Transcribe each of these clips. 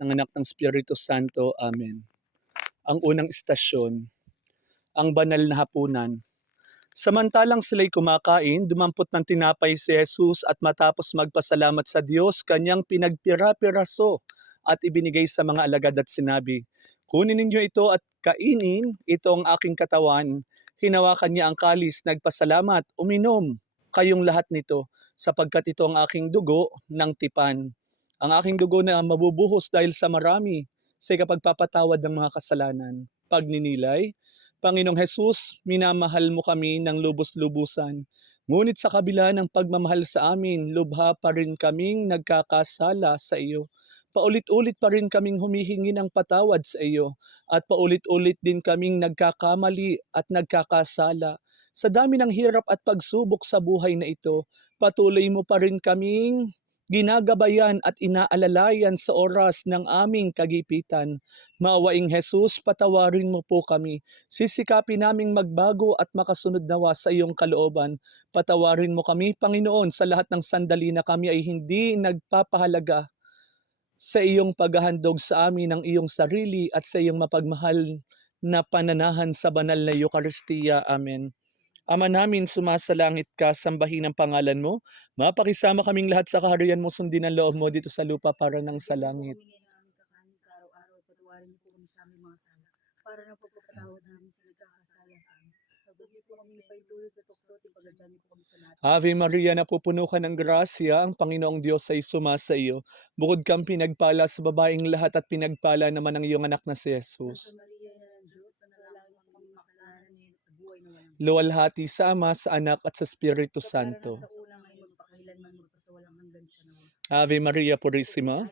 ng Anak ng Espiritu Santo. Amen. Ang unang istasyon, ang banal na hapunan. Samantalang sila'y kumakain, dumampot ng tinapay si Jesus at matapos magpasalamat sa Diyos, kanyang pinagpira-piraso at ibinigay sa mga alagad at sinabi, "Kunin ninyo ito at kainin, ito ang aking katawan." Hinawakan niya ang kalis, nagpasalamat, uminom kayong lahat nito, sapagkat ito ang aking dugo ng tipan. Ang aking dugo na mabubuhos dahil sa marami sa ikapagpapatawad ng mga kasalanan. Pagninilay, Panginoong Hesus, minamahal mo kami ng lubos-lubusan. Ngunit sa kabila ng pagmamahal sa amin, lubha pa rin kaming nagkakasala sa iyo. Paulit-ulit pa rin kaming humihingi ng patawad sa iyo at paulit-ulit din kaming nagkakamali at nagkakasala. Sa dami ng hirap at pagsubok sa buhay na ito, patuloy mo pa rin kaming ginagabayan at inaalalayan sa oras ng aming kagipitan. Maawaing Jesus, patawarin mo po kami. Sisikapin naming magbago at makasunod nawa sa iyong kalooban. Patawarin mo kami, Panginoon, sa lahat ng sandali na kami ay hindi nagpapahalaga sa iyong paghahandog sa amin ng iyong sarili at sa iyong mapagmahal na pananahan sa banal na Eucharistia. Amen. Ama namin, sumasalangit ka, sambahin ang pangalan mo. Mapakisama kaming lahat sa kaharian mo, sundin ang loob mo dito sa lupa para ng sa langit. Araw-araw, patawarin niyo po kami sa aming mga sala, para na po pagpatawad namin sa nagkakasala sa amin. Huwag niyo po kami paitulog sa tukso at ipagadyan niyo po kami sa lahat. Ave Maria, napupuno ka ng grasya, ang Panginoong Diyos ay sumasa iyo. Bukod kang pinagpala sa babaeng lahat at pinagpala naman ang iyong anak na si Jesus. Santa Maria, ina ng Diyos, panalangin po kami makasalanan ngayon sa buhay na walang Luwalhati sa Ama, sa Anak at sa Espiritu Santo. Santo. Sa unang ngayon, magpakailanman, magpasawalang hanggan siya naman. Ave Maria Purissima.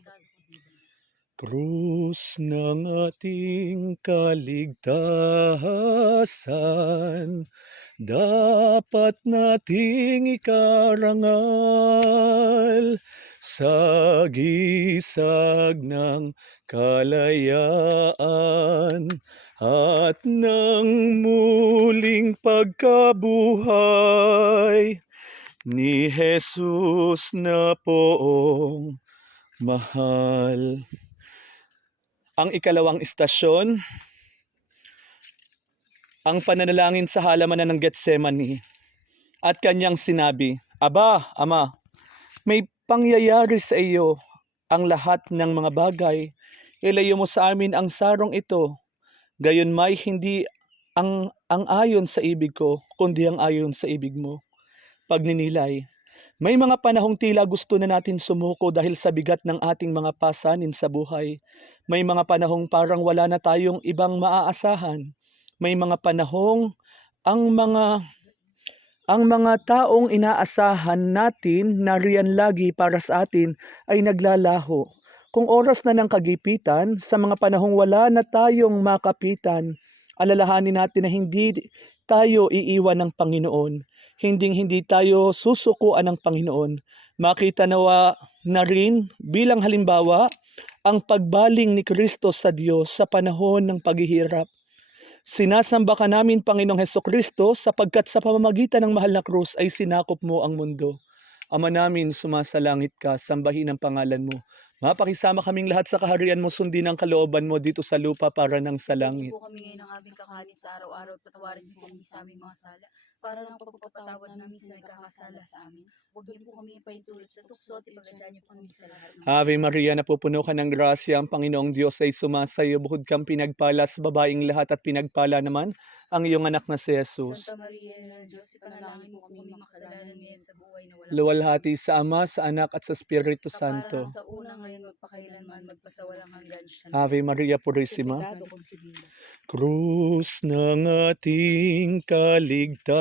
Krus ng ating kaligtasan, dapat nating ikarangal, sagisag ng kalayaan at ng muling pagkabuhay ni Jesus na poong mahal. Ang ikalawang istasyon, ang pananalangin sa halamanan ng Getsemani. At kanyang sinabi, "Aba, Ama, may pangyayari sa iyo ang lahat ng mga bagay. Ilayo mo sa amin ang sarong ito. Gayon may hindi ang ayon sa ibig ko, kundi ang ayon sa ibig mo." Pagninilay, may mga panahong tila gusto na natin sumuko dahil sa bigat ng ating mga pasanin sa buhay. May mga panahong parang wala na tayong ibang maaasahan. May mga panahong ang mga taong inaasahan natin na riyan lagi para sa atin ay naglalaho. Kung oras na ng kagipitan, sa mga panahong wala na tayong makapitan, alalahanin natin na hindi tayo iiwan ng Panginoon. Hindi tayo susukuan ng Panginoon. Makita nawa na rin bilang halimbawa ang pagbaling ni Kristo sa Diyos sa panahon ng paghihirap. Sinasamba ka namin, Panginoong Hesukristo, sapagkat sa pamamagitan ng mahal na krus ay sinakop mo ang mundo. Ama namin, sumasalangit ka, sambahin ang pangalan mo. Mapakisama kaming lahat sa kaharian mo, sundin ang kalooban mo dito sa lupa para ng sa langit. Po kami ngayon ang aming kakanin sa araw-araw at patawarin niyo po kami sa aming mga sala, para ng pagpapatawad namin sa nagkakasala sa amin. Huwag niyo po kami paitulog sa tukso at ipagadyan niyo po kami sa lahat ng Ave Maria, napupuno ka ng grasya, ang Panginoong Diyos ay sumasa iyo. Bukod kang pinagpala sa babaeng lahat at pinagpala naman ang iyong anak na si Jesus. Santa Maria, ina ng Diyos, ipanalangin mo kami makasalanan ngayon sa buhay na walang Luwalhati sa Ama, sa Anak at sa Espiritu Santo. Sa unang ngayon, magpakailanman, magpasawalang hanggan siya. Ave Maria Purissima. Sigurado kong sigila. Krus ng ating kaligtasan,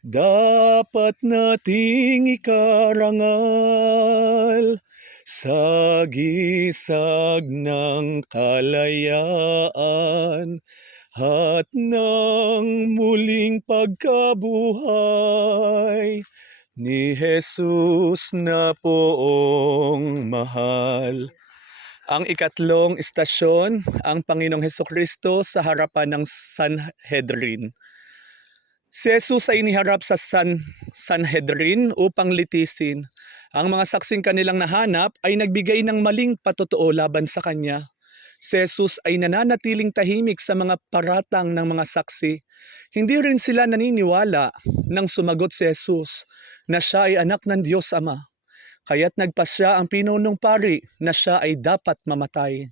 dapat nating ikarangal, sagisag ng kalayaan at ng muling pagkabuhay ni Jesus na poong mahal. Ang ikatlong istasyon, ang Panginoong Hesukristo sa harapan ng Sanhedrin. Si Jesus ay iniharap sa Sanhedrin upang litisin Ang mga saksing kanilang nahanap ay nagbigay ng maling patotoo laban sa kanya. Si Jesus ay nananatiling tahimik sa mga paratang ng mga saksi. Hindi rin sila naniniwala nang sumagot si Jesus na siya ay anak ng Diyos Ama. Kaya't nagpasya ang pinunong pari na siya ay dapat mamatay.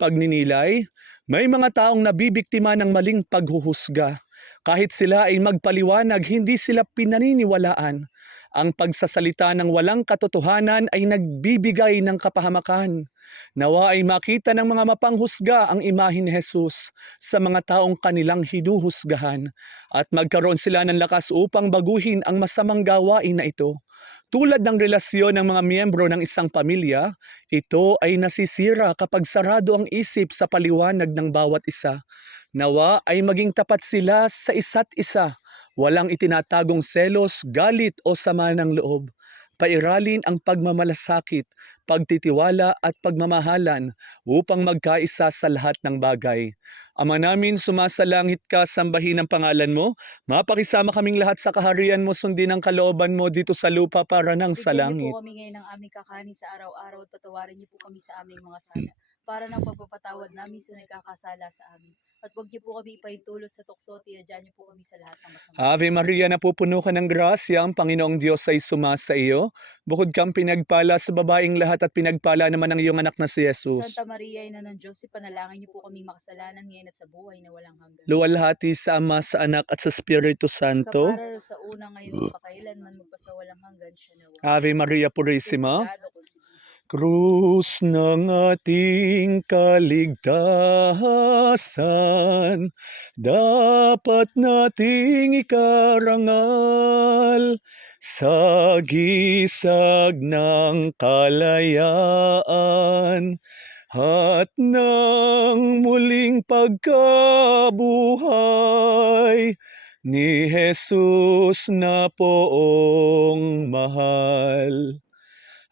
Pagninilay, may mga taong nabibiktima ng maling paghuhusga. Kahit sila ay magpaliwanag, hindi sila pinaniniwalaan. Ang pagsasalita ng walang katotohanan ay nagbibigay ng kapahamakan. Nawa ay makita ng mga mapanghusga ang imahe ni Jesus sa mga taong kanilang hinuhusgahan at magkaroon sila ng lakas upang baguhin ang masamang gawain na ito. Tulad ng relasyon ng mga miyembro ng isang pamilya, ito ay nasisira kapag sarado ang isip sa paliwanag ng bawat isa. Nawa ay maging tapat sila sa isa't isa. Walang itinatagong selos, galit o sama ng loob. Pairalin ang pagmamalasakit, pagtitiwala at pagmamahalan upang magkaisa sa lahat ng bagay. Ama namin, sumasalangit ka, sambahin ang pangalan mo. Mapakisama kaming lahat sa kaharian mo, sundin ang kalooban mo dito sa lupa para nang sa Bigyan niyo langit. po kami ngayon ng aming kakanin sa araw-araw at patawarin niyo po kami sa aming mga sala para ng pagpapatawad namin sa nagkakasala sa amin. At huwag niyo po kami ipahintulot sa tukso, tinadyan niyo po kami sa lahat ng masama. Ave Maria, napupuno ka ng grasya, ang Panginoong Diyos ay sumasa iyo. Bukod kang pinagpala sa babaeng lahat at pinagpala naman ang iyong anak na si Jesus. Santa Maria, Ina ng Diyos, ipanalangin niyo po kaming makasalanan ngayon at sa buhay na walang hanggan. Luwalhati sa Ama, sa Anak at sa Espiritu Santo. Kapara sa una ngayon at pakailanman magpasawalang hanggan siya nawa. Ave Maria Purissima. Consolado concebido. Krus ng ating kaligtasan, dapat nating ikarangal sa gisag ng kalayaan at ng muling pagkabuhay ni Jesus na poong mahal.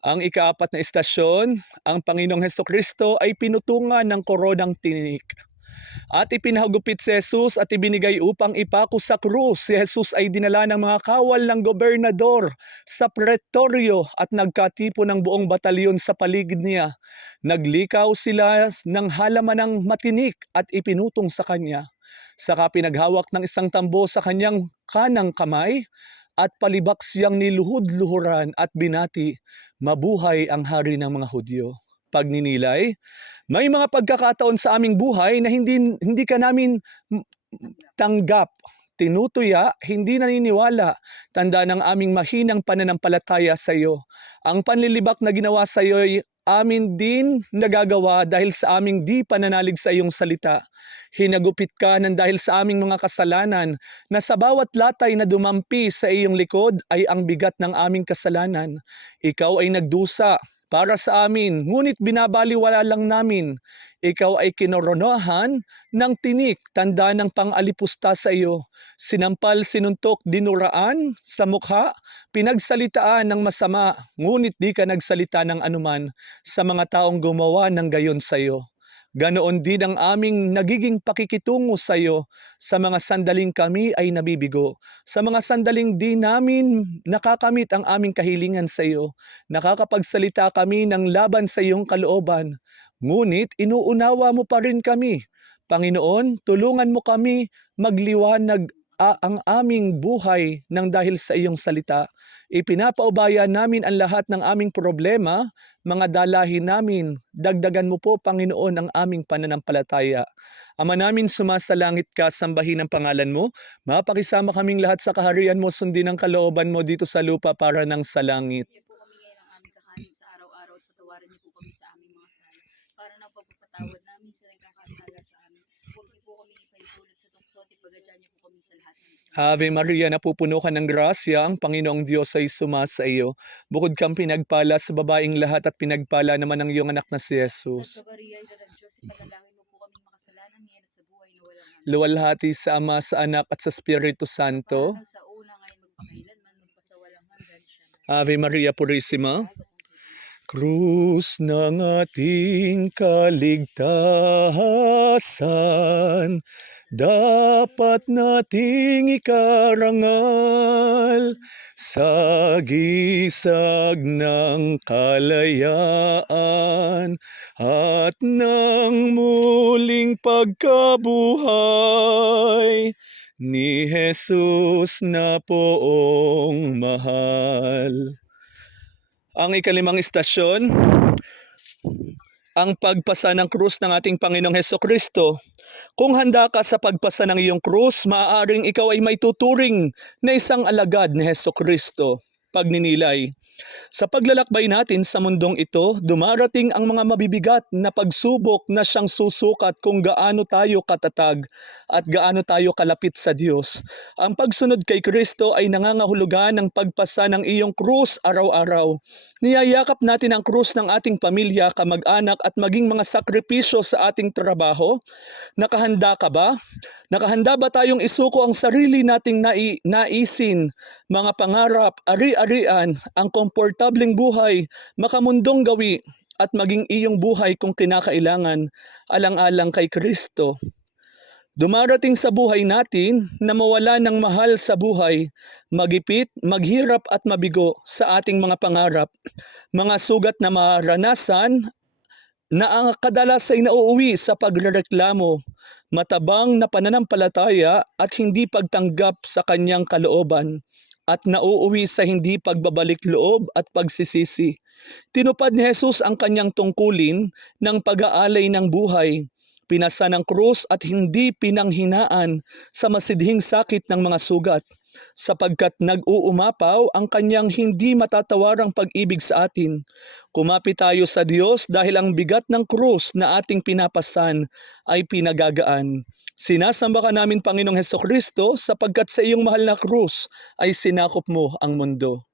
Ang ikaapat na istasyon, ang Panginoong Hesukristo ay pinutungan ng koronang tinik. At ipinahagupit si Jesus at ibinigay upang ipako sa krus. Si Jesus ay dinala ng mga kawal ng gobernador sa pretoryo at nagkatipo ng buong batalyon sa paligid niya. Naglikaw sila ng halaman ng matinik at ipinutong sa kanya. Saka pinaghawak ng isang tambo sa kanyang kanang kamay at palibak siyang niluhod-luhuran at binati, "Mabuhay ang hari ng mga Hudyo." Pagninilay, may mga pagkakataon sa aming buhay na hindi ka namin tanggap, tinutuya, hindi naniniwala. Tanda ng aming mahinang pananampalataya sa iyo. Ang panlilibak na ginawa sa iyo ay amin din nagagawa dahil sa aming di pananalig sa iyong salita. Hinagupit ka ng dahil sa aming mga kasalanan na sa bawat latay na dumampi sa iyong likod ay ang bigat ng aming kasalanan. Ikaw ay nagdusa para sa amin, ngunit binabaliwala lang namin. Ikaw ay kinoronahan ng tinik, tanda ng pang-alipusta sa iyo. Sinampal, sinuntok, dinuraan sa mukha, pinagsalitaan ng masama, ngunit di ka nagsalita ng anuman sa mga taong gumawa ng gayon sa iyo. Ganoon din ang aming nagiging pakikitungo sa iyo sa mga sandaling kami ay nabibigo. Sa mga sandaling di namin nakakamit ang aming kahilingan sa iyo, nakakapagsalita kami ng laban sa iyong kalooban. Ngunit inuunawa mo pa rin kami. Panginoon, tulungan mo kami magliwanag ang aming buhay ng dahil sa iyong salita. Ipinapaubaya namin ang lahat ng aming problema, mga dalahin namin. Dagdagan mo po, Panginoon, ang aming pananampalataya. Ama namin, sumasalangit ka, sambahin ang pangalan mo. Mapakisama kaming lahat sa kaharian mo, sundin ang kalooban mo dito sa lupa para nang sa langit. Bigyan po kami ngayon ng aming kakanin sa araw-araw at patawarin niyo po kami sa aming mga sala para ng pagpapatawad namin sa nagkakasala sa amin. Huwag niyo po kami ipahintulot sa tukso at ipagadyan niyo po kami sa lahat ng masama. Ave Maria, napupuno ka ng grasya, ang Panginoong Diyos ay sumasa iyo. Bukod kang pinagpala sa babaeng lahat at pinagpala naman ang iyong anak na si Jesus. Santa Maria, Ina ng Diyos, ipanalangin mo po kaming makasalanan ngayon at sa buhay na walang hanggan. Luwalhati sa Ama, sa Anak at sa Espiritu Santo. Parang sa una ngayon magpakailanman magpasawalang hanggan siya. Ave Maria Purissima. Consolado concebido. Krus ng ating kaligtasan, dapat nating ikarangal sa gisag ng kalayaan at ng muling pagkabuhay ni Jesus na poong mahal. Ang ikalimang istasyon, ang pagpasa ng krus ng ating Panginoong Hesukristo. Kung handa ka sa pagpasa ng iyong krus, maaaring ikaw ay may tuturing na isang alagad ni Hesukristo. Pagninilay. Sa paglalakbay natin sa mundong ito, dumarating ang mga mabibigat na pagsubok na siyang susukat kung gaano tayo katatag at gaano tayo kalapit sa Diyos. Ang pagsunod kay Kristo ay nangangahulugan ng pagpasa ng iyong krus araw-araw. Niyayakap natin ang krus ng ating pamilya, kamag-anak at maging mga sakripisyo sa ating trabaho. Nakahanda ka ba? Nakahanda ba tayong isuko ang sarili nating naisin, mga pangarap, ari-arian, ang komportableng buhay, makamundong gawi, at maging iyong buhay kung kinakailangan, alang-alang kay Kristo? Dumarating sa buhay natin na mawala ng mahal sa buhay, magipit, maghirap at mabigo sa ating mga pangarap, mga sugat na maranasan na ang kadalas ay nauuwi sa pagrereklamo, matabang na pananampalataya at hindi pagtanggap sa kanyang kalooban, at nauuwi sa hindi pagbabalik loob at pagsisisi. Tinupad ni Jesus ang kanyang tungkulin ng pag-aalay ng buhay, pinasa ng krus at hindi pinanghinaan sa masidhing sakit ng mga sugat, sapagkat nag-uumapaw ang kanyang hindi matatawarang pag-ibig sa atin. Kumapit tayo sa Diyos dahil ang bigat ng krus na ating pinapasan ay pinagagaan. Sinasamba ka namin, Panginoong Hesukristo, sapagkat sa iyong mahal na krus ay sinakop mo ang mundo.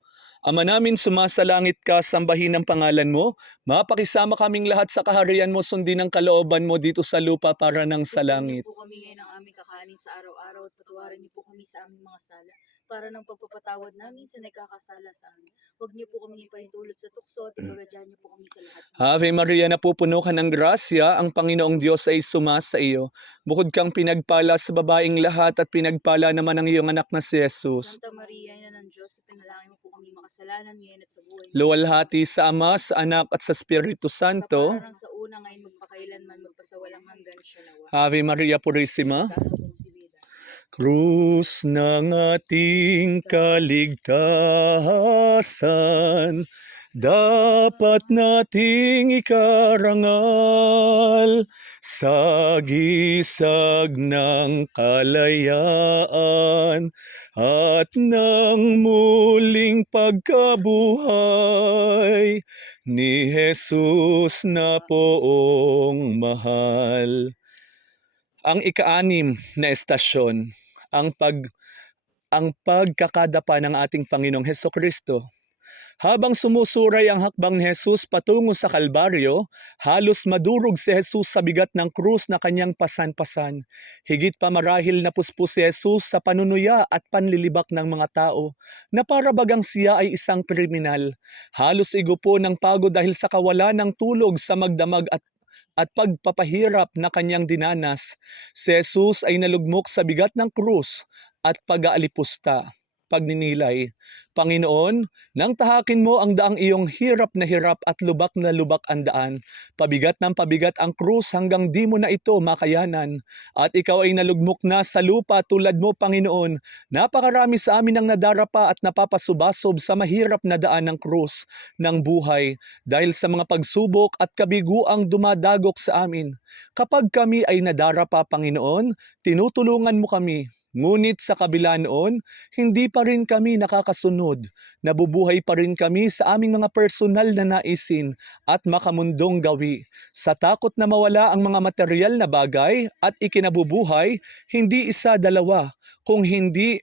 Ama namin, sumasalangit ka, sambahin ang pangalan mo. Mapakisama kaming lahat sa kaharian mo, sundin ang kalooban mo dito sa lupa para nang sa langit. Tuturuan niyo po kami ngayon ng aming kakanin sa araw-araw at patawarin niyo po kami sa aming mga sala para ng pagpapatawad namin sa nagkakasala sa amin. Huwag niyo po kami ipahintulot sa tukso at ipagadyan niyo po kami sa lahat. Ave Maria, napupuno ka ng grasya, ang Panginoong Diyos ay sumasa iyo. Bukod kang pinagpala sa babaeng lahat at pinagpala naman ang iyong anak na si Jesus. Santa Maria, Ina ng Diyos, pinalangin mo po kami makasalanan ngayon at sa buhay. Luwalhati sa Ama, sa Anak at sa Espiritu Santo. Kaparang sa una ngayon magpakailanman magpasawalang hanggan siya nawa. Ave Maria Purisima. Tatapos si Vida. Krus ng ating kaligtasan, dapat nating ikarangal sa gisag ng kalayaan at ng muling pagkabuhay ni Jesus na poong mahal. Ang ika-anim na estasyon, ang pagkakadapa ng ating Panginoong Hesukristo. Habang sumusuray ang hakbang ni Jesus patungo sa Kalbaryo, halos madurog si Jesus sa bigat ng krus na kanyang pasan-pasan. Higit pa marahil napuspos si Jesus sa panunuya at panlilibak ng mga tao, na para bagang siya ay isang kriminal. Halos igupo ng pagod dahil sa kawalan ng tulog sa magdamag at pagpapahirap na kanyang dinanas. Si Jesus ay nalugmok sa bigat ng krus at pag-aalipusta, pagninilay. Panginoon, nang tahakin mo ang daang iyong hirap na hirap at lubak na lubak ang daan. Pabigat ng pabigat ang krus hanggang di mo na ito makayanan. At ikaw ay nalugmok na sa lupa tulad mo, Panginoon. Napakarami sa amin ang nadarapa at napapasubasob sa mahirap na daan ng krus ng buhay dahil sa mga pagsubok at kabiguang dumadagok sa amin. Kapag kami ay nadarapa, Panginoon, tinutulungan mo kami. Ngunit sa kabila noon, hindi pa rin kami nakakasunod. Nabubuhay pa rin kami sa aming mga personal na naisin at makamundong gawi. Sa takot na mawala ang mga material na bagay at ikinabubuhay, hindi isa dalawa, kung hindi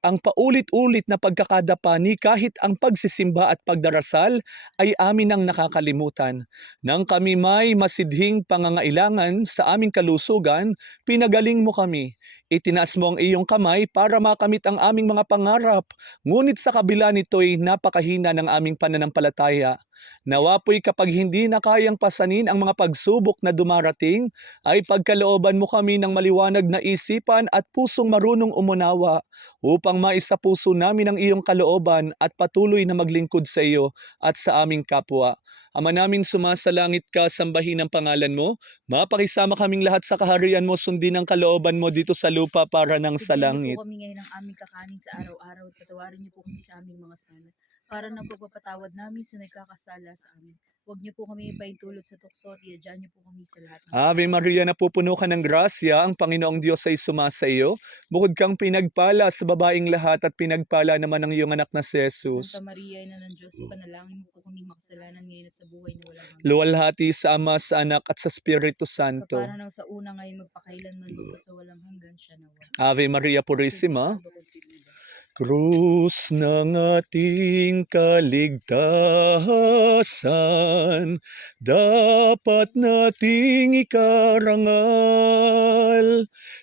ang paulit-ulit na pagkakadapa ni kahit ang pagsisimba at pagdarasal ay amin ang nakakalimutan. Nang kami may masidhing pangangailangan sa aming kalusugan, pinagaling mo kami. Itinaas mo ang iyong kamay para makamit ang aming mga pangarap. Ngunit sa kabila nito'y napakahina ng aming pananampalataya. Nawapoy kapag hindi na kayang pasanin ang mga pagsubok na dumarating, ay pagkalooban mo kami ng maliwanag na isipan at pusong marunong umunawa upang maisapuso namin ang iyong kalooban at patuloy na maglingkod sa iyo at sa aming kapwa. Ama namin sumasalangit ka, sambahin ang pangalan mo. Mapakisama kaming lahat sa kaharian mo, sundin ang kalooban mo dito sa lupa para ng sa Bigyan niyo langit. po kami ngayon ng aming kakanin sa araw-araw at patawarin niyo po kami sa aming mga sala. Para ng pagpapatawad namin sa nagkakasala sa amin. Huwag niyo po kami ipaintulot sa tukso at iadyan niyo po kami sa lahat ng Ave Maria, napupuno ka ng grasya, ang Panginoong Diyos ay sumasa iyo. Bukod kang pinagpala sa babaeng lahat at pinagpala naman ang iyong anak na si Jesus. Santa Maria, Ina ng Diyos, panalangin mo po kami makasalanan ngayon at sa buhay na walang hanggan. Luwalhati sa Ama, sa Anak at sa Espiritu Santo. Kapara ng sa una ngayon magpakailanman sa walang hanggan siya nawa. Ave Maria Purissima. Pecado concebida. Krus ng ating kaligtasan, dapat nating ikarangal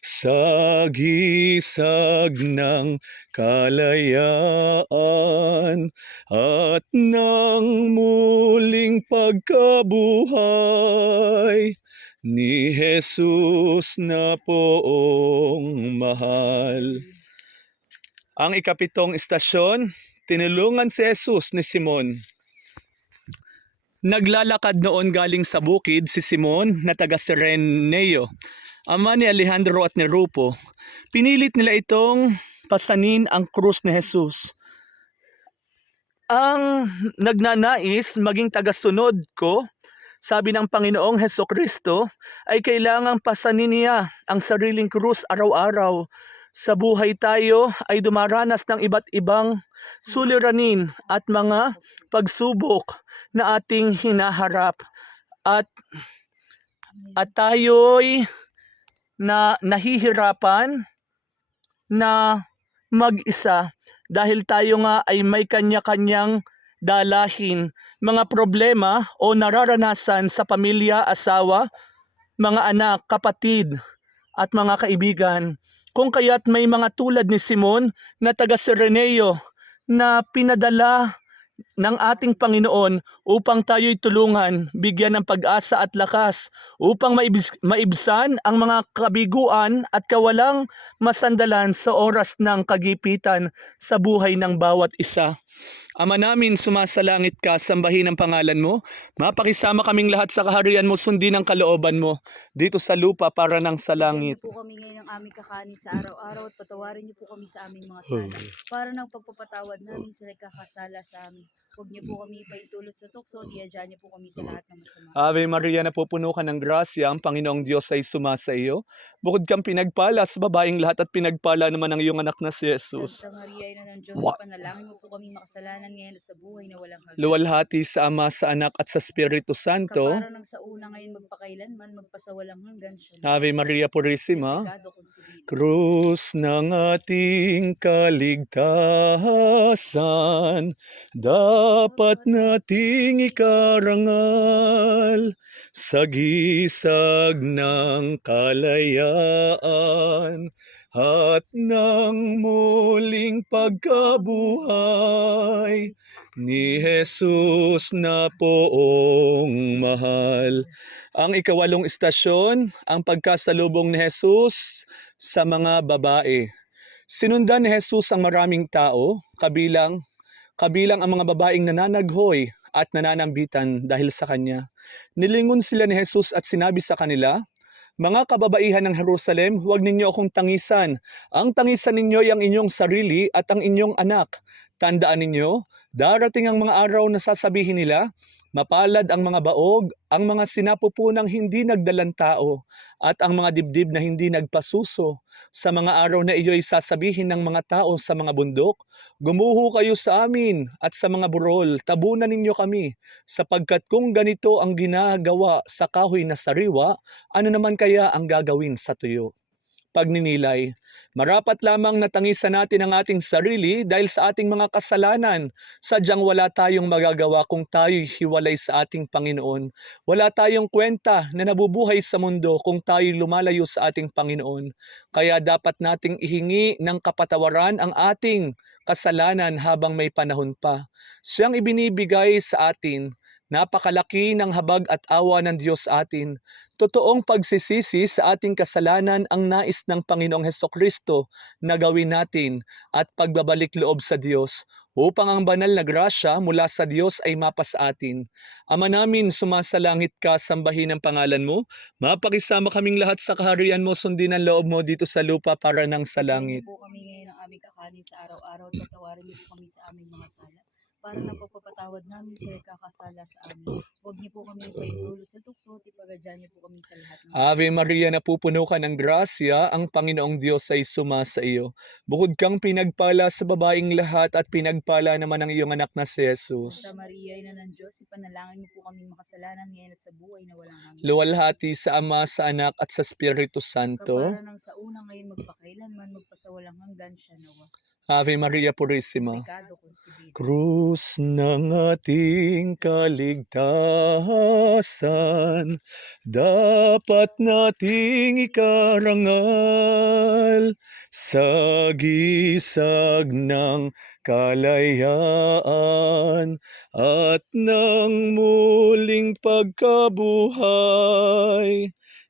sa gisag ng kalayaan at ng muling pagkabuhay ni Jesus na poong mahal. Ang ikapitong istasyon, tinulungan si Jesus ni Simon. Naglalakad noon galing sa bukid si Simon na taga Cireneo, ama ni Alejandro at ni Rufo. Pinilit nila itong pasanin ang krus ni Jesus. Ang nagnanais maging tagasunod ko, sabi ng Panginoong Hesukristo, ay kailangang pasanin niya ang sariling krus araw-araw. Sa buhay tayo ay dumaranas ng iba't ibang suliranin at mga pagsubok na ating hinaharap. At tayo'y nahihirapan na mag-isa dahil tayo nga ay may kanya-kanyang dalahin, mga problema o nararanasan sa pamilya, asawa, mga anak, kapatid at mga kaibigan. Kung kaya't may mga tulad ni Simon na taga Cireneo na pinadala ng ating Panginoon upang tayo'y tulungan, bigyan ng pag-asa at lakas upang maibsan ang mga kabiguan at kawalang masandalan sa oras ng kagipitan sa buhay ng bawat isa. Ama namin, sumasalangit ka, sambahin ang pangalan mo. Mapakisama kaming lahat sa kaharian mo, sundin ang kalooban mo dito sa lupa para ng sa langit. Bigyan niyo po kami ngayon ng aming kakanin sa araw-araw at patawarin niyo po kami sa aming mga sala. Para ng pagpapatawad namin sa nagkakasala sa amin. Huwag niyo po kami ipaintulot sa tukso at iadyan niyo po kami sa lahat ng masama. Ave Maria, napupuno ka ng grasya, ang Panginoong Diyos ay sumasa iyo. Bukod kang pinagpala sa babaeng lahat at pinagpala naman ang iyong anak na si Jesus. Santa Maria, Ina ng Diyos, panalangin mo po kami makasalanan ngayon at sa buhay na walang hanggan. Luwalhati sa Ama, sa Anak at sa Espiritu Santo. Kapara ng sa una ngayon magpakailanman magpasawalang hanggan siya. Ave Maria Purissima. Pecado concebida. Krus ng ating kaligtasan, dapat nating ikarangal sa gisag ng kalayaan at ng muling pagkabuhay ni Jesus na poong mahal. Ang ikawalong istasyon, ang pagkasalubong ni Jesus sa mga babae. Sinundan ni Jesus ang maraming tao, kabilang ang mga babaeng nananaghoy at nananambitan dahil sa kanya. Nilingon sila ni Jesus at sinabi sa kanila, "Mga kababaihan ng Jerusalem, huwag ninyo akong tangisan. Ang tangisan ninyo ay ang inyong sarili at ang inyong anak. Tandaan ninyo, darating ang mga araw na sasabihin nila, mapalad ang mga baog, ang mga sinapupunang hindi nagdalang tao, at ang mga dibdib na hindi nagpasuso. Sa mga araw na iyo'y sasabihin ng mga tao sa mga bundok, gumuho kayo sa amin, at sa mga burol, tabunan ninyo kami, sapagkat kung ganito ang ginagawa sa kahoy na sariwa, ano naman kaya ang gagawin sa tuyo?" Pagninilay, Marapat lamang natangisan natin ang ating sarili dahil sa ating mga kasalanan. Sadyang wala tayong magagawa kung tayo'y hiwalay sa ating Panginoon. Wala tayong kwenta na nabubuhay sa mundo kung tayo'y lumalayo sa ating Panginoon. Kaya dapat nating ihingi ng kapatawaran ang ating kasalanan habang may panahon pa. Siyang ibinibigay sa atin. Napakalaki ng habag at awa ng Diyos atin. Totoong pagsisisi sa ating kasalanan ang nais ng Panginoong Hesukristo na gawin natin at pagbabalik loob sa Diyos upang ang banal na grasya mula sa Diyos ay mapas atin. Ama namin, sumasalangit ka, sambahin ang pangalan mo. Mapakisama kaming lahat sa kaharian mo, sundin ang loob mo dito sa lupa para nang sa Bigyan langit. niyo po kami ngayon ng aming kakanin sa araw-araw at patawarin niyo po kami sa aming mga sala. Para ng pagpapatawad namin sa nagkakasala sa amin. Huwag niyo po kami ipaintulot sa tukso at ipagadyan niyo po kami sa lahat ng Ave Maria, napupuno ka ng grasya, ang Panginoong Diyos ay sumasa iyo. Bukod kang pinagpala sa babaing lahat at pinagpala naman ang iyong anak na si Jesus. Santa Maria, Ina ng Diyos, ipanalangin niyo po kami makasalanan ngayon at sa buhay na walang hanggan. Luwalhati sa Ama, sa Anak at sa Espiritu Santo. Kapara ng sa una ngayon magpakailanman, magpasawalang hanggan siya nawa. Ave Maria Purissima. Pecado concebido. Krus ng ating kaligtasan, dapat nating ikarangal sa gisag ng kalayaan at ng muling pagkabuhay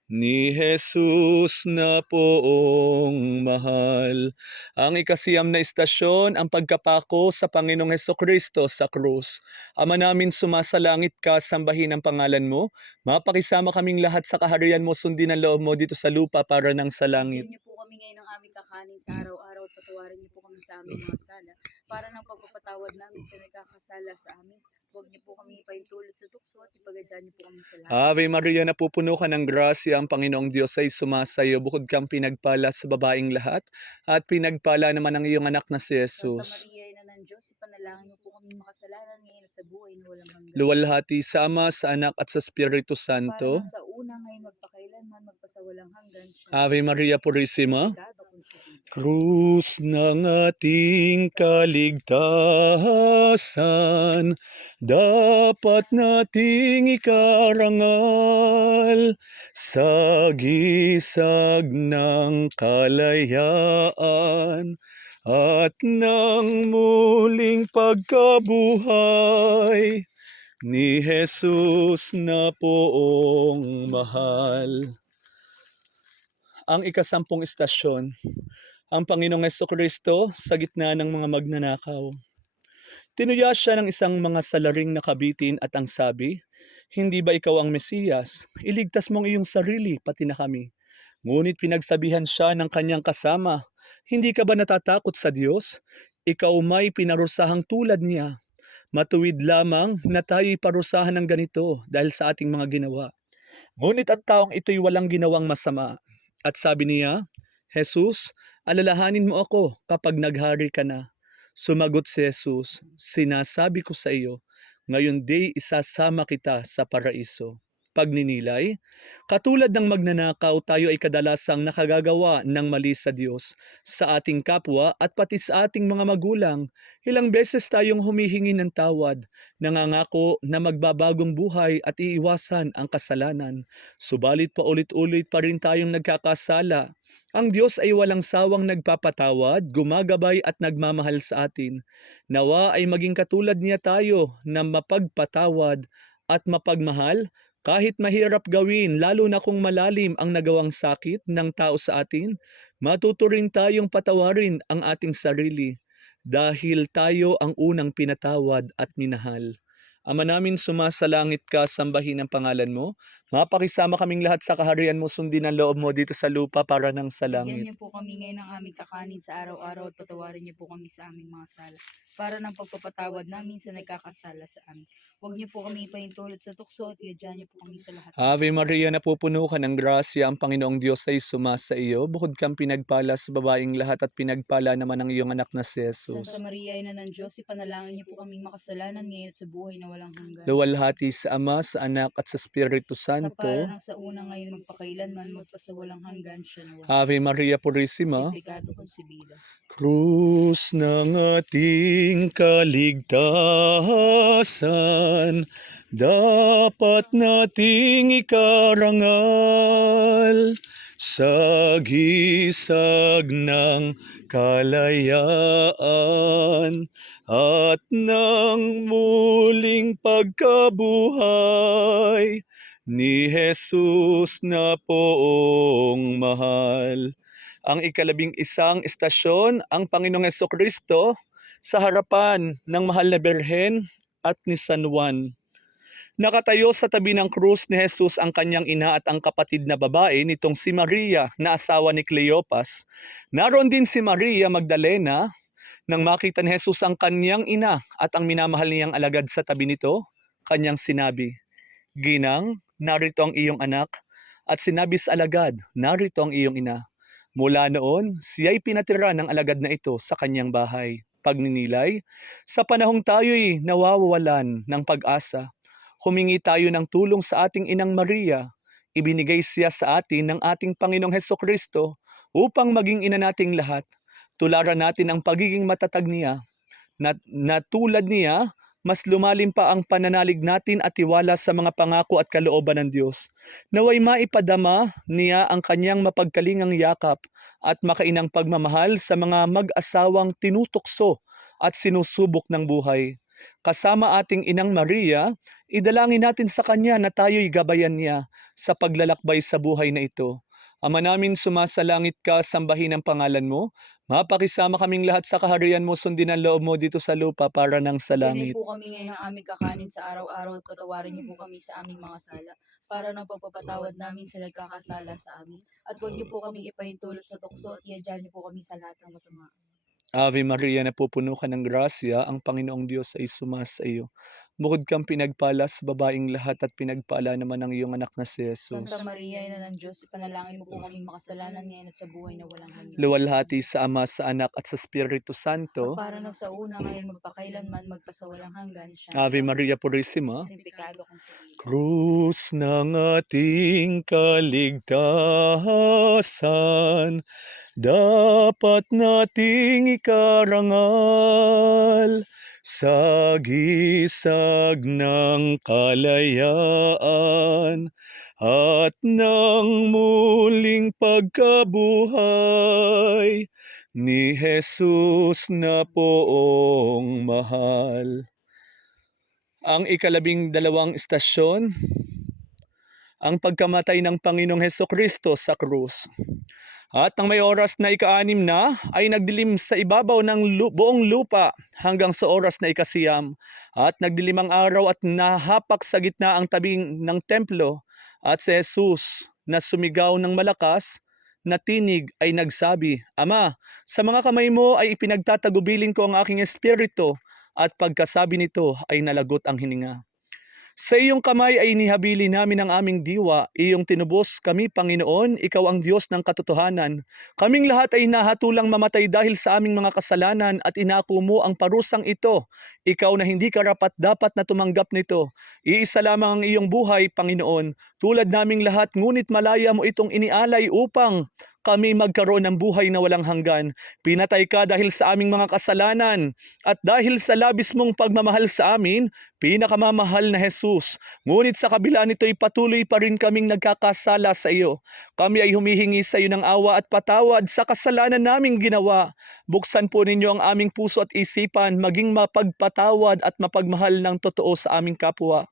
ni Jesus na poong mahal. Ang ikasiyam na istasyon, ang pagkapako sa Panginoong Hesukristo sa krus. Ama namin, sumasalangit ka, sambahin ang pangalan mo. Mapakisama kaming lahat sa kaharian mo, sundin ang loob mo dito sa lupa para nang sa langit. Bigyan niyo po kami ngayon ng aming kakanin sa araw-araw at patawarin niyo po kami sa aming mga sala. Para ng pagpapatawad namin sa nagkakasala sa amin. Huwag niyo po kami ipaintulot sa tukso at ipagadyan niyo po kami sa lahat. Ave Maria, napupuno ka ng grasya, ang Panginoong Diyos ay sumasayo. Bukod kang pinagpala sa babaing lahat, at pinagpala naman ang iyong anak na si Santa Jesus. Maria, Ina ng Diyos, ipanalangin niyo po kami makasalanan ngayon at sa buhay na walang hanggan. Luwalhati sa Ama, sa Anak at sa Espiritu Para Santo. ng sa una ngayon magpakailanman, magpasawalang hanggan siya. Ave Maria Purissima. Pecado concebido. Krus ng ating kaligtasan, dapat nating ikarangal sa gisag ng kalayaan at ng muling pagkabuhay ni Jesus na poong mahal. Ang ikasampung istasyon, ang Panginoong Hesukristo sa gitna ng mga magnanakaw. Tinuya siya ng isang mga salaring nakabitin at ang sabi, "Hindi ba ikaw ang Mesiyas? Iligtas mo ang iyong sarili, pati na kami." Ngunit pinagsabihan siya ng kanyang kasama, "Hindi ka ba natatakot sa Diyos? Ikaw may pinarusahang tulad niya. Matuwid lamang na tayo'y parusahan ng ganito dahil sa ating mga ginawa." Ngunit ang taong ito'y walang ginawang masama. At sabi niya, "Jesus, alalahanin mo ako kapag naghari ka na." Sumagot si Jesus, "Sinasabi ko sa iyo, ngayon di isasama kita sa paraiso." Pagninilay, katulad ng magnanakaw, tayo ay kadalasang nakagagawa ng mali sa Diyos, sa ating kapwa at pati sa ating mga magulang. Ilang beses tayong humihingi ng tawad, nangangako na magbabagong buhay at iiwasan ang kasalanan. Subalit paulit-ulit pa rin tayong nagkakasala. Ang Diyos ay walang sawang nagpapatawad, gumagabay at nagmamahal sa atin. Nawa ay maging katulad niya tayo na mapagpatawad at mapagmahal kahit mahirap gawin, lalo na kung malalim ang nagawang sakit ng tao sa atin. Matuto rin tayong patawarin ang ating sarili dahil tayo ang unang pinatawad at minahal. Ama namin, sumasalangit ka, sambahin ang pangalan mo. Mapakisama kaming lahat sa kaharian mo, sundin ang loob mo dito sa lupa para nang sa Bigyan langit. niyo po kami ngayon ng aming kakanin sa araw-araw at patawarin niyo po kami sa aming mga sala. Para ng pagpapatawad namin sa nagkakasala sa amin. Huwag niyo po kami ipahintulot sa tukso at iadyan niyo po kami sa lahat ng Ave masama. Maria, napupuno ka ng grasya, ang Panginoong Diyos ay sumasa iyo. Bukod kang pinagpala sa babaeng lahat at pinagpala naman ang iyong anak na si Santa Jesus. Maria, Ina ng Diyos, ipanalangin niyo po kaming makasalanan ngayon at sa buhay na walang hanggan. Luwalhati sa Ama, sa Anak at sa Espiritu Kapara Santo. ng sa una ngayon magpakailanman, magpasawalang hanggan siya na walang Ave Maria Purissima. Siplicado concebida. Krus ng ating kaligtasan, dapat nating ikarangal sa gisag ng kalayaan at ng muling pagkabuhay ni Jesus na poong mahal. Ang ika-11 istasyon, ang Panginoong Hesukristo sa harapan ng mahal na Birhen at ni San Juan. Nakatayo sa tabi ng krus ni Jesus ang kanyang ina at ang kapatid na babae nitong si Maria na asawa ni Cleopas. Naroon din si Maria Magdalena. Nang makita ni Jesus ang kanyang ina at ang minamahal niyang alagad sa tabi nito, kanyang sinabi, "Ginang, narito ang iyong anak," at sinabi sa alagad, "Narito ang iyong ina." Mula noon, siya'y pinatira ng alagad na ito sa kanyang bahay. Pagninilay, sa panahong tayo'y nawawalan ng pag-asa, humingi tayo ng tulong sa ating Inang Maria. Ibinigay siya sa atin ng ating Panginoong Hesukristo upang maging ina nating lahat. Tularan natin ang pagiging matatag niya. Na tulad niya, mas lumalim pa ang pananalig natin at tiwala sa mga pangako at kalooban ng Diyos. Naway maipadama niya ang kanyang mapagkalingang yakap at makainang pagmamahal sa mga mag-asawang tinutukso at sinusubok ng buhay. Kasama ating Inang Maria, idalangin natin sa Kanya na tayo'y gabayan niya sa paglalakbay sa buhay na ito. Ama namin, sumasalangit ka, sambahin ang pangalan mo. Mapakisama kaming lahat sa kaharian mo, sundin ang loob mo dito sa lupa para nang sa Ganyan langit. po kami ngayon ang aming kakanin sa araw-araw at patawarin niyo po kami sa aming mga sala para nang pagpapatawad namin sa nagkakasala sa amin. At huwag niyo po kami ipahintulot sa tukso at iadyan niyo po kami sa lahat ng masama. Ave Maria, napupuno ka ng grasya, ang Panginoong Diyos ay sumasa iyo. Bukod kang pinagpala sa babaeng lahat at pinagpala naman ang iyong anak na si Jesus. Santa Maria, Ina ng Diyos, ipanalangin mo po kaming makasalanan ngayon at sa buhay na walang hanggan. Luwalhati sa Ama, sa Anak at sa Espiritu Santo. Kapara ng sa una ngayon magpakailanman, magpasawalang hanggan siya. Ave Maria Purissima. Siplicado concebida. Krus ng ating kaligtasan, dapat nating ikarangal sa gisag ng kalayaan at ng muling pagkabuhay ni Jesus na poong mahal. Ang ika-12 istasyon, ang pagkamatay ng Panginoong Hesukristo sa krus. At nang may oras na ika-6 na, ay nagdilim sa ibabaw ng buong lupa hanggang sa oras na ika-9. At nagdilim ang araw at nahapak sa gitna ang tabing ng templo. At si Jesus na sumigaw ng malakas na tinig ay nagsabi, "Ama, sa mga kamay mo ay ipinagtatagubilin ko ang aking espiritu." At pagkasabi nito ay nalagot ang hininga. Sa iyong kamay ay inihabili namin ang aming diwa, iyong tinubos kami, Panginoon, ikaw ang Diyos ng katotohanan. Kaming lahat ay nahatulang mamatay dahil sa aming mga kasalanan at inako mo ang parusang ito. Ikaw na hindi karapat-dapat na tumanggap nito. Iisa lamang ang iyong buhay, Panginoon, tulad naming lahat, ngunit malaya mo itong inialay upang kami magkaroon ng buhay na walang hanggan. Pinatay ka dahil sa aming mga kasalanan at dahil sa labis mong pagmamahal sa amin, pinakamamahal na Jesus. Ngunit sa kabila nito'y patuloy pa rin kaming nagkakasala sa iyo. Kami ay humihingi sa iyo ng awa at patawad sa kasalanan naming ginawa. Buksan po ninyo ang aming puso at isipan, maging mapagpatawad at mapagmahal ng totoo sa aming kapwa.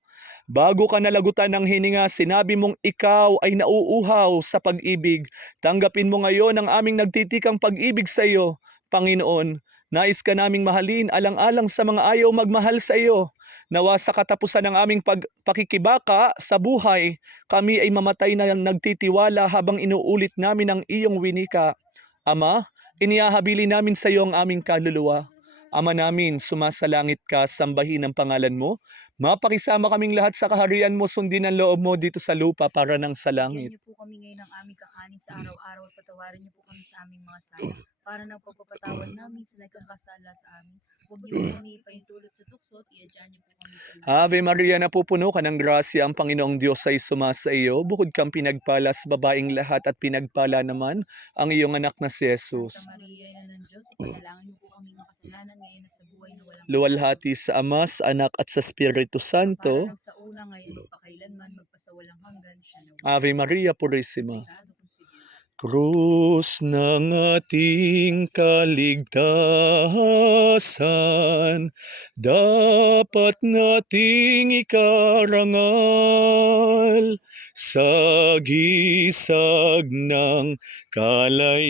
Bago ka nalagutan ng hininga, sinabi mong ikaw ay nauuhaw sa pag-ibig. Tanggapin mo ngayon ang aming nagtitikang pag-ibig sa iyo, Panginoon. Nais ka naming mahalin alang-alang sa mga ayaw magmahal sa iyo. Nawa sa katapusan ng aming pakikibaka sa buhay, kami ay mamatay na nagtitiwala habang inuulit namin ang iyong winika. Ama, inihahabili namin sa iyo ang aming kaluluwa. Ama namin, sumasalangit ka, sambahin ang pangalan mo. Mapakisama kaming lahat sa kaharian mo, sundin ang loob mo dito sa lupa para ng sa Bigyan langit. niyo po kami ngayon ng aming kakanin sa araw-araw at patawarin niyo po kami sa aming mga sala para ng pagpapatawad namin sa nagkakasala sa amin. Huwag niyo po kami ipahintulot sa tukso at iadyan niyo po kami sa lahat. Ave Maria, napupuno ka ng grasya, ang Panginoong Diyos ay sumasa iyo. Bukod kang pinagpala sa babaeng lahat at pinagpala naman ang iyong anak na si Jesus. Santa Maria, Ina ng Diyos, ipanalangin niyo po kami makasalanan ngayon at sa buhay na walang Luwalhati sa Ama, sa Anak at sa Espiritu para Santo. ng sa una ngayon magpakailanman magpasawalang hanggan siya na Ave Maria Purissima. Pecado concebido. Krus ng ating kaligtasan, dapat nating ikarangal sa gisag ng kalayaan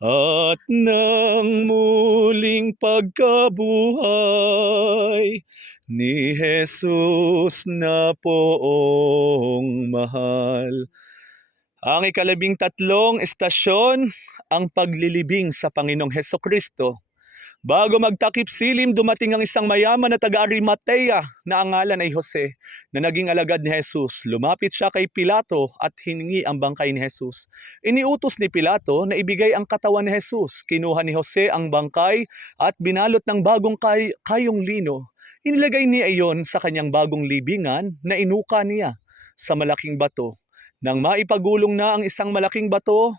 at ng muling pagkabuhay ni Jesus na poong mahal. Ang ikalabing-tatlong estasyon, ang paglilibing sa Panginoong Hesukristo. Bago magtakip silim, dumating ang isang mayaman na taga-Arimatea na ang ngalan ay Jose, na naging alagad ni Jesus. Lumapit siya kay Pilato at hiningi ang bangkay ni Jesus. Iniutos ni Pilato na ibigay ang katawan ni Jesus. Kinuha ni Jose ang bangkay at binalot ng bagong kayong lino. Inilagay niya iyon sa kanyang bagong libingan na inuka niya sa malaking bato. Nang maipagulong na ang isang malaking bato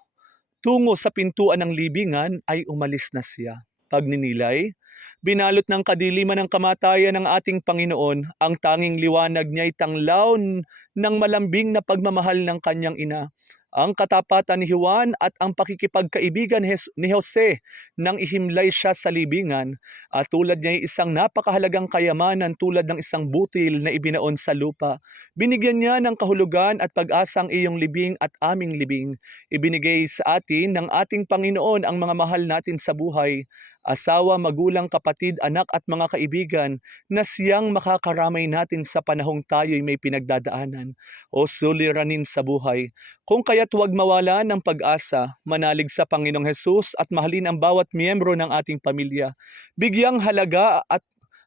tungo sa pintuan ng libingan, ay umalis na siya. Pagninilay, binalot ng kadiliman ng kamatayan ng ating Panginoon, ang tanging liwanag niya'y tanglaw ng malambing na pagmamahal ng kanyang ina. Ang katapatan ni Juan at ang pakikipagkaibigan ni Jose nang ihimlay siya sa libingan, at tulad niya ay isang napakahalagang kayamanan tulad ng isang butil na ibinaon sa lupa. Binigyan niya ng kahulugan at pag-asang iyong libing at aming libing. Ibinigay sa atin ng ating Panginoon ang mga mahal natin sa buhay, asawa, magulang, kapatid, anak at mga kaibigan na siyang makakaramay natin sa panahong tayo'y may pinagdadaanan o suliranin sa buhay. Kung kaya't huwag mawala ng pag-asa, manalig sa Panginoong Hesus at mahalin ang bawat miyembro ng ating pamilya. Bigyang halaga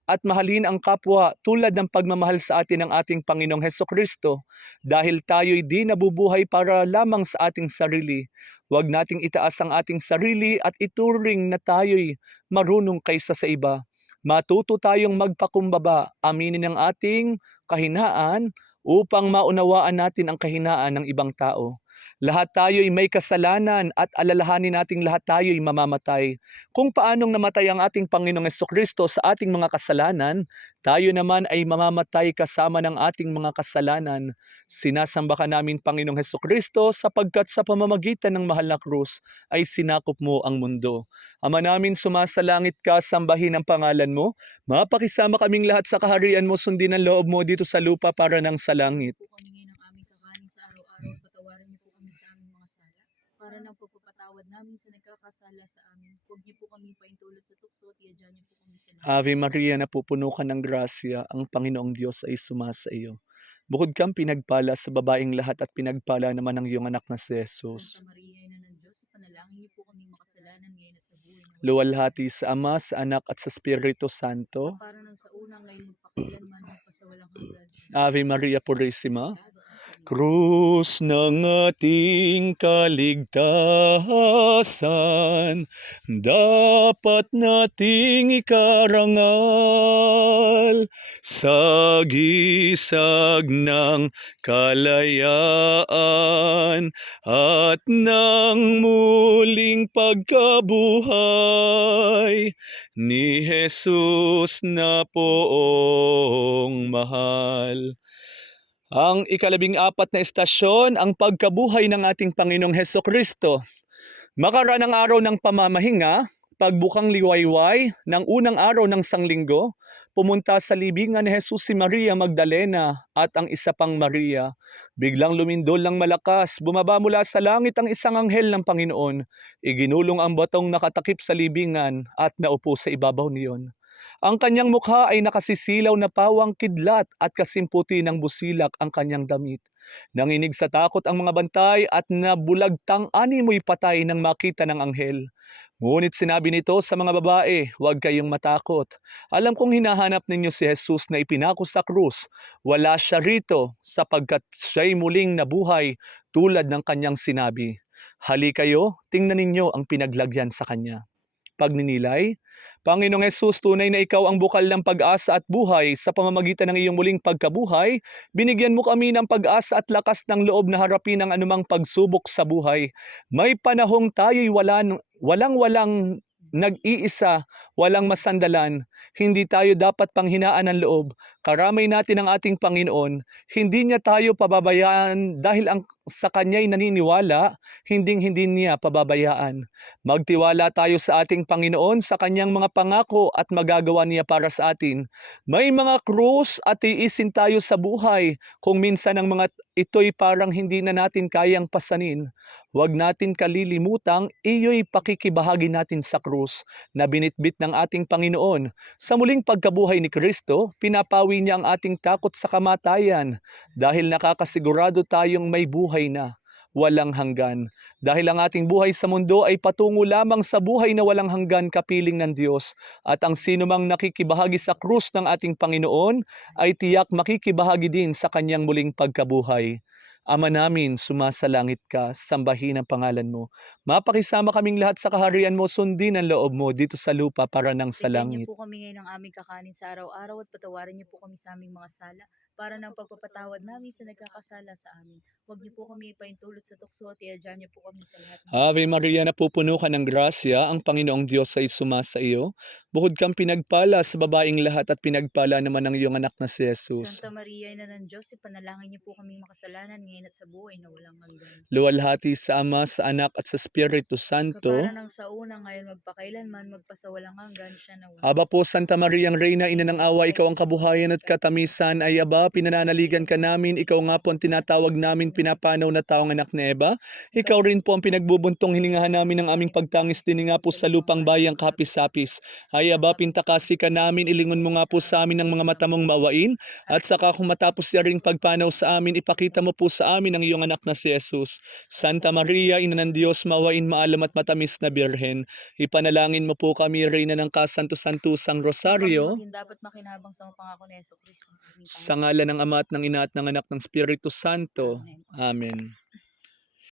at mahalin ang kapwa tulad ng pagmamahal sa atin ng ating Panginoong Hesukristo. Dahil tayo'y di nabubuhay para lamang sa ating sarili. Huwag nating itaas ang ating sarili at ituring na tayo'y marunong kaysa sa iba. Matuto tayong magpakumbaba, aminin ang ating kahinaan upang maunawaan natin ang kahinaan ng ibang tao. Lahat tayo'y may kasalanan at alalahanin nating lahat tayo'y mamamatay. Kung paanong namatay ang ating Panginoong Hesukristo sa ating mga kasalanan, tayo naman ay mamamatay kasama ng ating mga kasalanan. Sinasamba ka namin, Panginoong Hesukristo, sapagkat sa pamamagitan ng mahal na krus ay sinakop mo ang mundo. Ama namin, sumasalangit ka, sambahin ang pangalan mo. Mapakisama kaming lahat sa kaharian mo, sundin ang loob mo dito sa lupa para ng sa langit. Po kami ngayon ng aming kakanin sa araw-araw at patawarin niyo po kami sa aming mga sala para ng pagpapatawad namin sa nagkakasala sa amin. Huwag niyo po kami ipahintulot sa tukso at iadyan niyo po kami sa lahat. Ave Maria, napupuno ka ng grasya, ang Panginoong Diyos ay sumasa iyo. Bukod kang pinagpala sa babaeng lahat at pinagpala naman ang iyong anak na si Jesus. Santa Maria, Ina ng Diyos, ipanalangin niyo po kami makasalanan ngayon at sa buhay na walang Luwalhati sa Ama, sa Anak at sa Espiritu Santo. para ng sa una ngayon magpakailanman magpasawalang hanggan. Ave Maria Purissima. Pecado concebido. Krus ng ating kaligtasan, dapat nating ikarangal sa gisag ng kalayaan at ng muling pagkabuhay ni Jesus na poong mahal. Ang ikalabing-apat na estasyon, ang pagkabuhay ng ating Panginoong Hesukristo. Makaraan ang araw ng pamamahinga, pagbukang liwayway ng unang araw ng sanglinggo, pumunta sa libingan ni Jesus si Maria Magdalena at ang isa pang Maria. Biglang lumindol ng malakas, bumaba mula sa langit ang isang anghel ng Panginoon. Iginulong ang batong nakatakip sa libingan at naupo sa ibabaw niyon. Ang kanyang mukha ay nakasisilaw na pawang kidlat at kasimputi ng busilak ang kanyang damit. Nanginig sa takot ang mga bantay at nabulagtang animoy patay nang makita ng anghel. Ngunit sinabi nito sa mga babae, huwag kayong matakot. Alam kong hinahanap ninyo si Jesus na ipinako sa krus. Wala siya rito sapagkat siya'y muling nabuhay tulad ng kanyang sinabi. Hali kayo, tingnan ninyo ang pinaglagyan sa kanya. Pagninilay, Panginoong Hesus, tunay na ikaw ang bukal ng pag-asa at buhay. Sa pamamagitan ng iyong muling pagkabuhay, binigyan mo kami ng pag-asa at lakas ng loob na harapin ang anumang pagsubok sa buhay. May panahong tayo'y walang nag-iisa, walang masandalan. Hindi tayo dapat panghinaan ng loob. Karamay natin ang ating Panginoon. Hindi niya tayo pababayaan dahil sa Kanya'y naniniwala, hindi niya pababayaan. Magtiwala tayo sa ating Panginoon, sa Kanyang mga pangako at magagawa niya para sa atin. May mga krus at tiisin tayo sa buhay. Kung minsan ang mga ito'y parang hindi na natin kayang pasanin, huwag natin kalilimutang iyo'y pakikibahagi natin sa krus na binitbit ng ating Panginoon. Sa muling pagkabuhay ni Kristo, pinapawi niya ang ating takot sa kamatayan dahil nakakasigurado tayong may buhay na walang hanggan. Dahil ang ating buhay sa mundo ay patungo lamang sa buhay na walang hanggan kapiling ng Diyos. At ang sinumang nakikibahagi sa krus ng ating Panginoon ay tiyak makikibahagi din sa kanyang muling pagkabuhay. Ama namin, sumasalangit ka, sambahin ang pangalan mo. Mapakisama kaming lahat sa kaharian mo, sundin ang loob mo dito sa lupa para nang sa Bigyan niyo langit. po kami ngayon ng aming kakanin sa araw-araw at patawarin niyo po kami sa aming mga sala para ng pagpapatawad namin sa nagkakasala sa amin. Huwag niyo po kami ipaintulot sa tukso at iadyan niyo po kami sa lahat ng Ave masama. Maria, napupuno ka ng grasya, ang Panginoong Diyos ay sumasa iyo. Bukod kang pinagpala sa babaeng lahat at pinagpala naman ang iyong anak na si Jesus. Santa Maria, Ina ng Diyos, ipanalangin niyo po kami makasalanan ngayon at sa buhay na walang hanggan. Luwalhati sa Ama, sa Anak at sa Espiritu Santo. Kapara ng sa una, ngayon magpakailanman, magpasawalang hanggan siya na Aba po, Santa Maria, ang Reyna, Ina ng Awa, ikaw ang kabuhayan at katamisan. Ay aba, pinananaligan ka namin, ikaw nga po ang tinatawag namin pinapanaw na taong anak ni Eva. Ikaw rin po ang pinagbubuntong hiningahan namin ng aming pagtangis din nga po sa lupang bayang kapis-sapis. Ay aba, pintakasi ka namin, ilingon mo nga po sa amin ang mga mata mong mawain. At saka kung matapos niya ring pagpanaw sa amin, ipakita mo po sa amin ang iyong anak na si Jesus. Santa Maria, Ina ng Diyos, mawain maalam at matamis na Birhen. Ipanalangin mo po kami, Reyna ng kasanto-santusang Rosaryo, maging dapat makinabang sa mga pangako ni Yesu Kristo. sa ngalan ng Ama at ng Ina at ng Anak ng Espiritu Santo. Amen. Amen.